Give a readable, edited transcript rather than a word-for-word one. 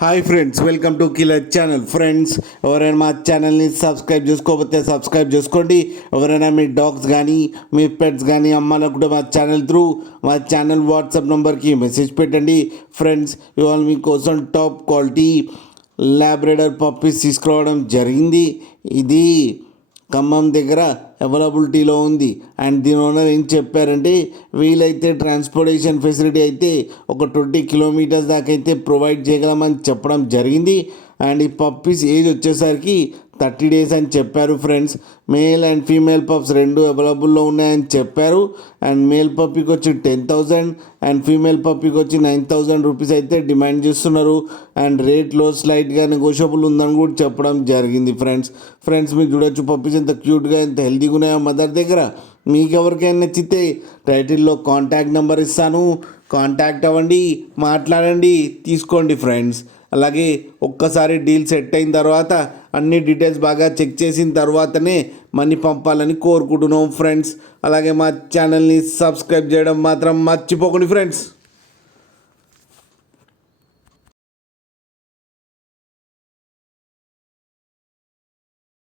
Hi friends, welcome to killer channel. Friends, ఎవరైనా మా ఛానల్ని సబ్స్క్రైబ్ చేసుకోకపోతే సబ్స్క్రైబ్ చేసుకోండి. ఎవరైనా మీ డాగ్స్ కానీ మీ పెట్స్ కానీ అమ్మాలకు కూడా మా ఛానల్ వాట్సాప్ నెంబర్కి మెసేజ్ పెట్టండి. ఫ్రెండ్స్, ఇవాళ మీకోసం టాప్ క్వాలిటీ లాబ్రేడర్ పప్పీస్ తీసుకురావడం జరిగింది. ఇది ఖమ్మం దగ్గర అవైలబిలిటీలో ఉంది. అండ్ దీని ఓనర్ ఏం చెప్పారంటే, వీలైతే ట్రాన్స్పోర్టేషన్ ఫెసిలిటీ అయితే ఒక 20 కిలోమీటర్స్ దాకా అయితే ప్రొవైడ్ చేయగలమని చెప్పడం జరిగింది. అండ్ ఈ పప్పీస్ ఏజ్ వచ్చేసరికి 30 డేస్ అని చెప్పారు. Friends, male and female pups రెండు అవైలబుల్లో ఉన్నాయని చెప్పారు. అండ్ మేల్ పప్పీకి వచ్చి 10,000 అండ్ ఫీమేల్ పప్పీకి వచ్చి 9,000 రూపీస్ అయితే డిమాండ్ చేస్తున్నారు. అండ్ రేట్లో స్లైట్గా నెగోషియబుల్ ఉందని కూడా చెప్పడం జరిగింది. ఫ్రెండ్స్ మీరు చూడొచ్చు పప్పీస్ ఎంత క్యూట్గా ఎంత హెల్తీగా ఉన్నాయో మదర్ దగ్గర. మీకు ఎవరికైనా నచ్చితే టైటిల్లో కాంటాక్ట్ నెంబర్ ఇస్తాను, కాంటాక్ట్ అవ్వండి, మాట్లాడండి, తీసుకోండి. ఫ్రెండ్స్, అలాగే ఒక్కసారి డీల్ సెట్ అయిన తర్వాత అన్ని డీటెయిల్స్ బాగా చెక్ చేసిన తర్వాతనే మనీ పంపాలని కోరుకుంటున్నాం. ఫ్రెండ్స్, అలాగే మా ఛానల్ని సబ్స్క్రైబ్ చేయడం మాత్రం మర్చిపోకండి. ఫ్రెండ్స్.